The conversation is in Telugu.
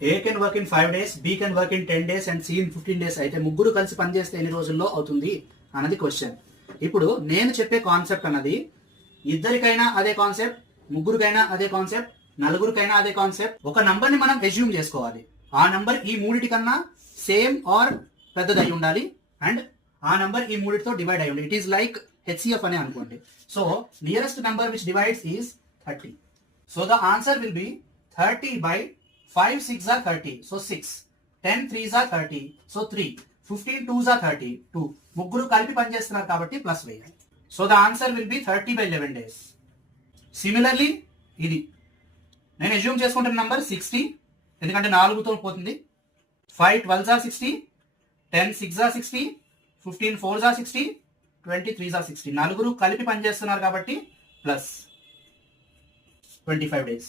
A can work in 5 days, B can work in 10 days and C in 15 days అయితే ముగ్గురు కలిసి పనిచేస్తే ఎన్ని రోజుల్లో అవుతుంది అన్నది క్వశ్చన్. ఇప్పుడు నేను చెప్పే కాన్సెప్ట్ అన్నది ఇద్దరికైనా అదే కాన్సెప్ట్, ముగ్గురికైనా అదే కాన్సెప్ట్, నలుగురికైనా అదే కాన్సెప్ట్. ఒక నంబర్ ని మనం ఎజ్యూమ్ చేసుకోవాలి. ఆ నంబర్ ఈ మూడిటి కన్నా సేమ్ ఆర్ పెద్దదై ఉండాలి అండ్ ఆ నంబర్ ఈ మూడిటితో డివైడ్ అయి ఉండాలి. ఇట్ ఈస్ లైక్ హెచ్సిఎఫ్ అని అనుకోండి. So nearest number which divides is 30. So the answer will be 30 by 5 6s are 30. So 6. 10 3s are 30. So 3. 15 2s are 30. 2. ముగ్గురు కలిపి పనిచేస్తున్నారు కాబట్టి ప్లస్ వేయాలి. So the answer will be 30 by 11 days. Similarly ఇది నేను అజ్యూమ్ చేసుకుంటున్న నంబర్ 60, ఎందుకంటే 4తో పోతుంది. 5 12s are 60, 10 6s are 60, 15 4s are 60, 20 3s are 60. నలుగురు కలిపి పనిచేస్తున్నారు కాబట్టి ప్లస్ 25 days.